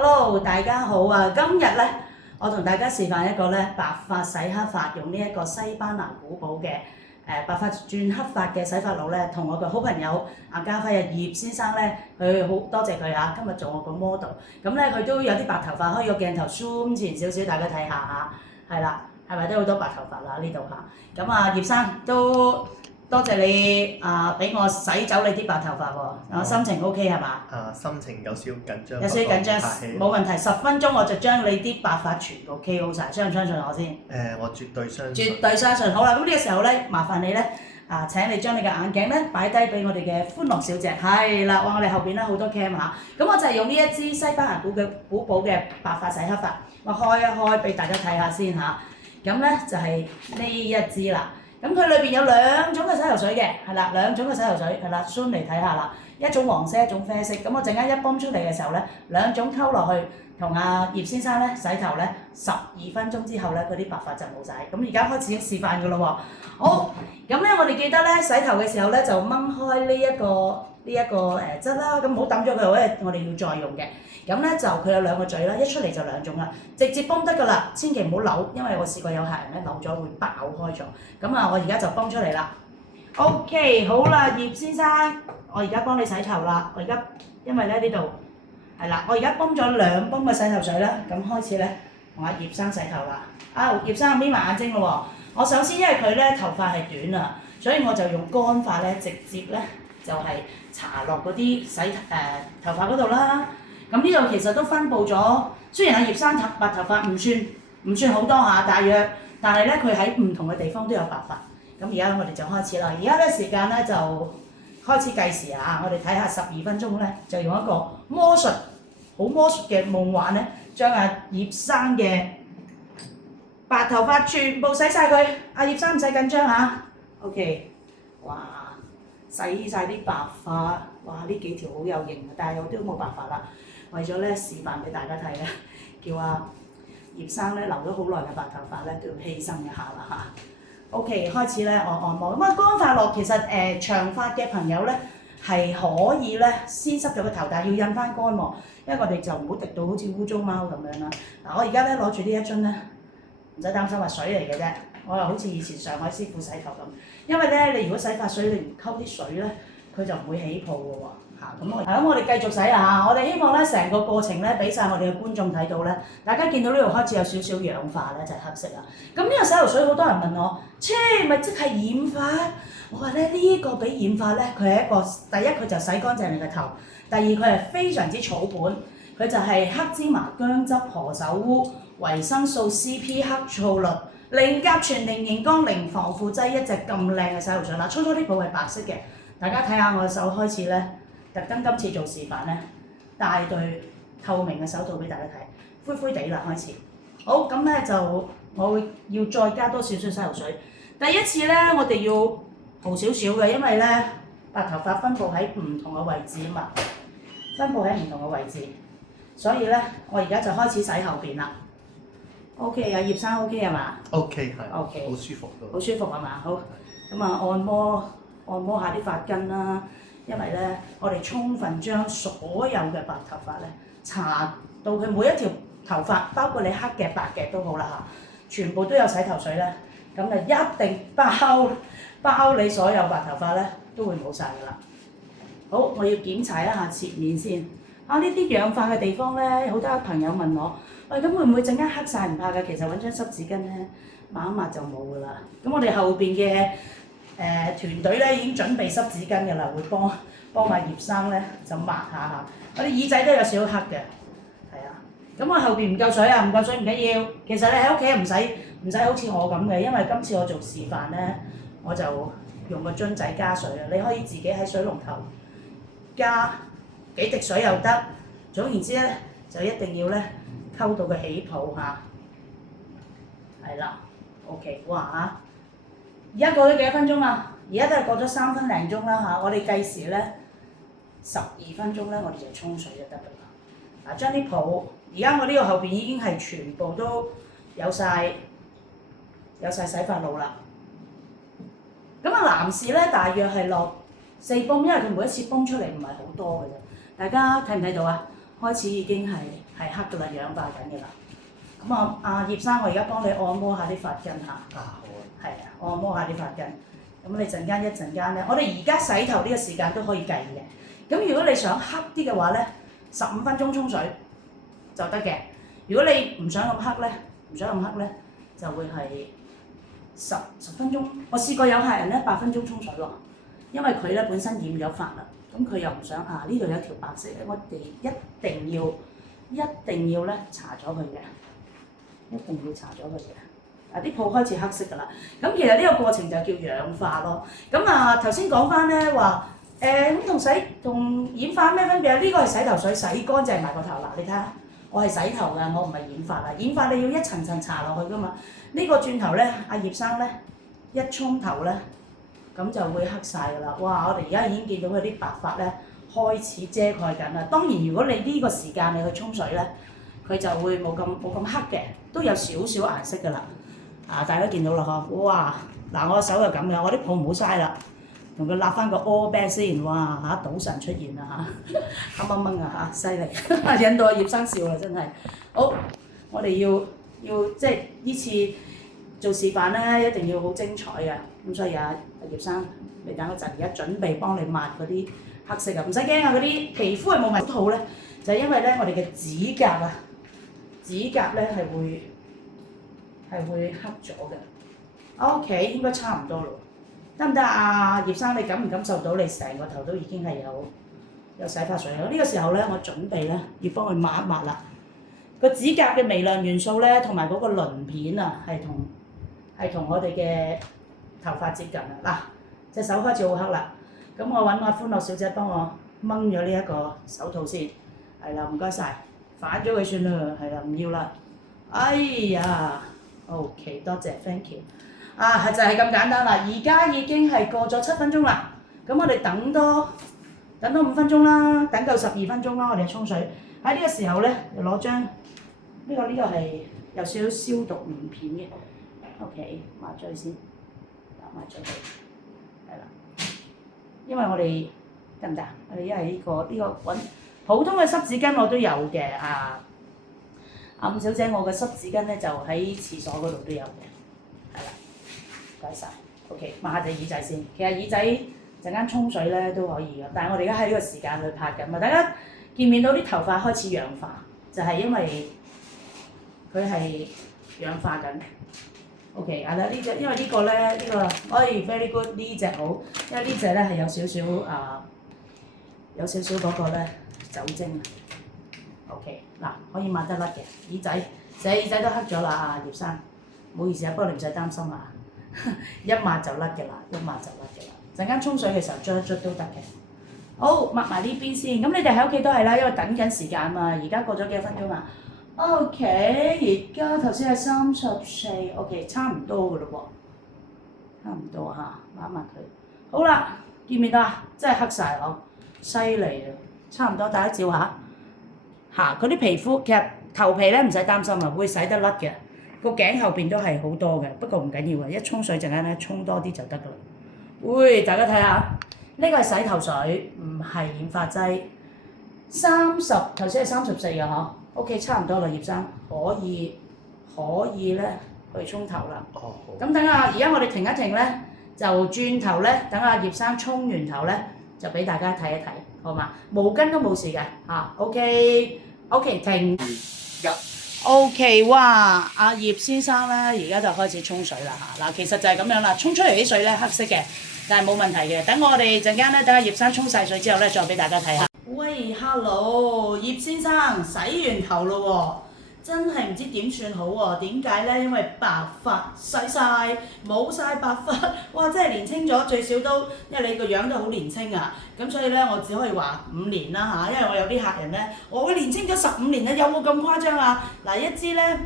Hello，大家好啊！今日咧，我同大家示範一個咧白髮洗黑髮，用呢一個西班牙古堡嘅白髮轉黑髮嘅洗髮露咧，同我嘅好朋友阿家輝啊葉先生咧，佢好多謝佢嚇，今日做我個 model。咁咧佢都有啲白頭髮，可以個鏡頭 zoom 前少少，大家睇下嚇，係啦，係咪都好多白頭髮啦呢度嚇？咁啊葉生都多謝你俾我洗走你啲白頭髮喎，我心情 OK 係嘛？心情有少緊張，有少緊張，冇問題，10分鐘我就將你啲白髮全部 KO 晒，相唔相信我先？我絕對相信。絕對相信。好啦，咁呢個時候咧，麻煩你咧請你將你嘅眼鏡咧擺低俾我哋嘅歡樂小姐。係啦，哇！我哋後邊咧好多 cam 嚇，咁我就係用呢一支西班牙古堡嘅白髮洗黑髮，我開一開俾大家睇下先嚇。咁咧就係呢一支啦。咁佢裏邊有兩種嘅洗頭水嘅，係啦，兩種嘅洗頭水，係啦 zoom 嚟睇下啦，一種黃色，一種啡色。咁我陣間一泵出嚟嘅時候咧，兩種溝落去，同阿葉先生咧洗頭咧，12分鐘之後咧，嗰啲白髮就冇晒。咁而家開始已經示範㗎咯喎。好，咁咧我哋記得咧洗頭嘅時候咧就掹開呢一個質啦，咁唔好抌咗佢，因為我哋要再用嘅。咁咧就佢有兩個嘴啦，一出嚟就兩種啦，直接泵得㗎啦，千祈唔好扭，因為我試過有客人咧扭咗會爆開咗。咁啊，我而家就泵出嚟啦。OK， 好啦，葉先生，我而家幫你洗頭啦。我而家因為咧呢度係啦，我而家泵咗2泵嘅洗頭水啦，咁開始咧同阿葉生洗頭啦。葉生眯埋眼睛咯喎。我首先因為佢咧頭髮係短啊，所以我就用乾髮咧直接咧就係搽落嗰啲頭髮嗰度啦。咁呢度其實都分佈咗，雖然阿葉生白頭髮唔算好多嚇，大約，但係咧佢喺唔同嘅地方都有白髮。咁而家我哋就開始啦。而家咧時間咧就開始計時啊！我哋睇下12分鐘咧，就用一個好魔術嘅夢幻咧，將阿葉生嘅白頭髮全部洗晒佢。阿葉生唔使緊張嚇。OK， 哇！洗晒啲白髮，哇！呢幾條好有型啊，但係我都冇辦法啦。為咗咧示範俾大家睇咧，叫阿葉生咧留咗好耐嘅白頭髮咧都要犧牲一下啦嚇。OK， 開始咧我按摩。咁啊乾髮落其實長髮嘅朋友咧係可以咧先濕咗個頭，但係要印翻乾喎，因為我哋就唔好滴到好似污糟貓咁樣啦。嗱，我而家咧攞住呢一樽咧，唔使擔心話水嚟嘅啫。我又好似以前上海師傅洗頭咁，因為咧你如果洗髮水你唔溝啲水咧，佢就唔會起泡嘅喎。咁我哋繼續洗啊！我哋希望咧成個過程咧俾晒我哋嘅觀眾睇到咧，大家見到呢度開始有少少氧化咧，就係黑色啊。咁呢個洗頭水好多人問我，咪即係染髮？我話咧呢個比染髮咧，佢係一個第一佢就洗乾淨你嘅頭，第二佢係非常之草本，佢就係黑芝麻、薑汁、何首烏、維生素 CP、黑醋栗、零甲醛、零熒光、零防腐劑，一隻咁靚嘅洗頭水啦。初呢部係白色嘅，大家睇下我嘅手開始咧。特登今次做示範咧，帶對透明嘅手套俾大家睇，灰灰地啦開始。好，咁咧就我會要再加多少少洗頭水。第一次咧，我哋要豪少少嘅，因為咧白頭髮分佈喺唔同嘅位置啊嘛，所以咧我而家就開始洗後邊啦。OK 啊，葉生 OK 係嘛 OK 係。OK。好舒服都。好舒服係嘛？好，咁啊按摩下啲髮根啦。因為咧，我哋充分將所有嘅白頭髮咧，搽到佢每一條頭髮，包括你黑嘅白嘅都好啦嚇，全部都有洗頭水咧，咁就一定包你所有白頭髮咧，都會冇晒㗎啦。好，我要檢查一下切面先。呢啲氧化嘅地方咧，好多朋友問我，喂，咁會唔會陣間黑晒唔怕㗎？其實揾張濕紙巾咧，抹一抹就冇㗎啦。咁我哋後邊嘅團隊咧已經準備濕紙巾㗎啦，會幫阿葉生咧就抹下。我啲耳仔都有少少黑嘅，係啊。咁我後邊唔夠水啊，唔夠水唔緊要。其實你喺屋企唔使好似我咁嘅，因為今次我做示範咧，我就用個樽仔加水啊。你可以自己喺水龍頭加幾滴水又得。總言之咧，就一定要咧溝到佢起泡嚇。係啦 ，OK， 哇而家過咗幾多分鐘啊？而家都係過咗3分零鐘啦嚇。我哋計時咧12分鐘咧，我哋就沖水就得㗎啦。將啲泡，而家我呢個後邊已經係全部都有晒洗髮露啦。咁男士咧大約係落4泵，因為佢每一次泵出嚟唔係好多嘅啫。大家睇唔睇到啊？開始已經係黑㗎啦，氧化緊㗎啦。咁阿葉生，我而家幫你按摩下啲髮根嚇。好啊。係啊，按摩下啲髮根。咁你一陣間咧，我哋而家洗頭呢個時間都可以計嘅。咁如果你想黑啲嘅話咧，15分鐘沖水就得嘅。如果你唔想咁黑咧，就會係10分鐘。我試過有客人咧8分鐘沖水喎，因為佢咧本身染咗髮啦，咁佢又唔想呢度有條白色咧，我哋一定要咧搽咗佢嘅，啲泡開始黑色㗎啦。咁其實呢個過程就叫氧化咯。咁頭先講翻咧話咁同染髮咩分別啊？呢個係洗頭水，洗乾淨埋個頭啦。你睇下，我係洗頭㗎，我唔係染髮啊。染髮你要一層層搽落去㗎嘛。呢個轉頭咧，阿葉生咧一沖頭咧，咁就會黑晒㗎啦。哇！我哋而家已經見到佢啲白髮咧開始遮蓋緊啦。當然，如果你呢個時間你去沖水咧，佢就會冇咁黑嘅，都有少少顏色㗎啦。大家見到啦嗬，哇！嗱，我手就咁嘅，我啲泡唔好嘥啦，同佢立翻個 all back 先，哇賭神出現啦黑掹掹啊犀利，引到阿葉生笑啦真係。好，我哋要即係呢次做示範咧，一定要好精彩嘅。咁所以阿葉生，你等一陣，而家準備幫你抹嗰啲黑色啊，唔使驚啊，嗰啲皮膚係冇紋好咧，就係因為咧我哋嘅指甲咧係會黑咗嘅。OK， 應該差唔多咯。得唔得啊？葉生，你感唔感受到你成個頭都已經係有洗髮水啦？呢個時候咧，我準備咧要幫佢抹一抹啦。個指甲嘅微量元素咧，同埋嗰個鱗片啊，係同我哋嘅頭髮接近啊。嗱，隻手開始好黑啦。咁我揾阿歡樂小姐幫我掹咗呢一個手套先。係啦，唔該晒，反咗佢算啦。係啦，唔要啦。哎呀 ，OK， 多謝 ，thank you。就係咁簡單啦。而家已經係過咗7分鐘啦。咁我哋等多5分鐘啦，等夠12分鐘啦，我哋沖水。喺呢個時候咧，就攞張呢個係有少少消毒棉片嘅。OK， 抹咗佢先，抹咗佢，係啦。因為我哋得唔得？我哋因為呢個揾普通嘅濕紙巾我都有嘅。阿伍小姐，我嘅濕紙巾咧就喺廁所嗰度都有嘅，係啦。唔該曬 ，OK， 抹下隻耳仔先。其實耳仔陣間沖水咧都可以嘅，但係我哋而家喺呢個時間去拍緊嘛。大家見唔見到啲頭髮開始氧化？就係因為佢係氧化緊。OK，呢隻，因為呢個咧very good 呢隻好，因為呢隻咧係有少少嗰個咧酒精。OK， 嗱可以抹得甩嘅耳仔，成隻耳仔都黑咗啦，葉生，唔好意思啊，不過你唔使擔心啊。一抹就甩嘅啦，陣間沖水嘅時候捽一捽都得嘅。好，抹埋呢邊先。咁你哋喺屋企都係啦，因為等緊時間嘛。而家過咗幾多分鐘啊 ？OK， 而家頭先係34 ，OK， 差唔多嘅咯喎，差唔多嚇，抹一抹佢。好啦，見唔見到啊？真係黑晒嗬，犀利啊！差唔多，大家照下。嗰啲皮膚其實頭皮咧唔使擔心啊，會洗得甩嘅。個頸後邊都係好多嘅，不過唔緊要啊！一沖水陣間咧，沖多啲就得㗎啦。會，大家睇下，呢個係洗頭水，唔係染髮劑。30，頭先係34啊，嗬。OK， 差唔多啦，葉生，可以咧去沖頭啦。好。咁等下，而家我哋停一停咧，就轉頭咧，等阿葉生沖完頭咧，就俾大家睇一睇，好嘛？毛巾都冇事嘅嚇。OK， 停。OK， 哇！阿葉先生咧，而家就開始沖水啦嚇。嗱，其實就係咁樣啦，沖出嚟啲水咧黑色嘅，但係冇問題嘅。等我哋陣間咧，等阿葉生沖晒水之後咧，再俾大家睇下。喂 ，hello， 葉先生，洗完頭咯喎，真係唔知點算好喎？點解咧？因為白髮洗晒，冇晒白髮，哇！真係年青咗，最少都，因為你個樣都好年青啊。咁所以咧，我只可以話5年啦嚇，因為我有啲客人咧，我會年青咗15年啊，有冇咁誇張啊？嗱，一支咧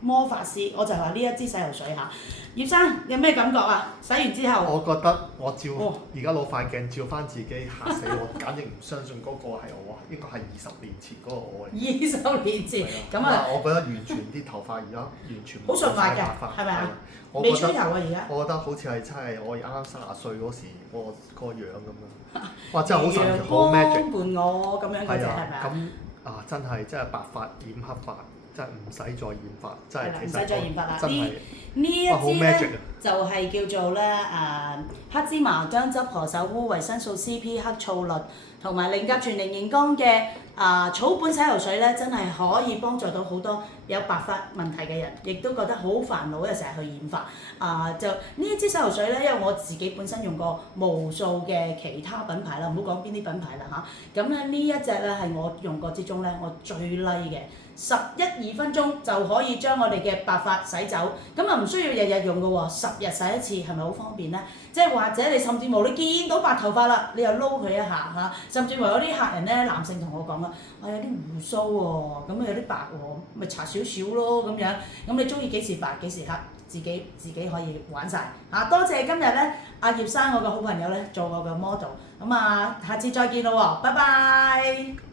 魔法師，我就話呢一支洗頭水嚇。葉生有咩感覺啊？洗完之後，我覺得我而家攞塊鏡照翻自己，嚇死我！簡直唔相信嗰個係我啊，應該係20年前嗰個我嚟。20年前，咁我覺得完全啲頭髮而家完全好順滑㗎，係咪啊？未吹頭啊而家。我覺得好似係真係我啱啱30歲嗰時個樣咁樣。哇！真係好神奇，好 magic。陽光伴我咁樣嗰隻係咪啊？咁真係白髮染黑髮，真係唔使再染髮，真係唔使再染髮啦。真係呢一好支 magic 咧就係叫做咧黑芝麻、薑汁、何首烏、維生素 CP、黑醋栗同埋零甲醛零熒光嘅草本洗頭水咧，真係可以幫助到好多有白髮問題嘅人，亦都覺得好煩惱，又成日去染髮。就呢一支洗頭水咧，因為我自己本身用過無數嘅其他品牌啦，唔好講邊啲品牌啦嚇。咁咧呢一隻咧係我用過之中咧，我最 like 嘅。11-2分鐘就可以將我哋嘅白髮洗走，咁啊唔需要日日用嘅喎，10日洗一次係咪好方便呢？即係或者你甚至乎你見到白頭髮啦，你又撈佢一下嚇，甚至乎有啲客人咧，男性同我講啦，我有啲鬍鬚喎，咁有啲白喎，咪搽少少咯咁樣，咁你中意幾時白幾時黑，自己可以玩晒。多謝今日咧阿葉生我個好朋友咧做我嘅 model，咁下次再見咯喎，拜拜。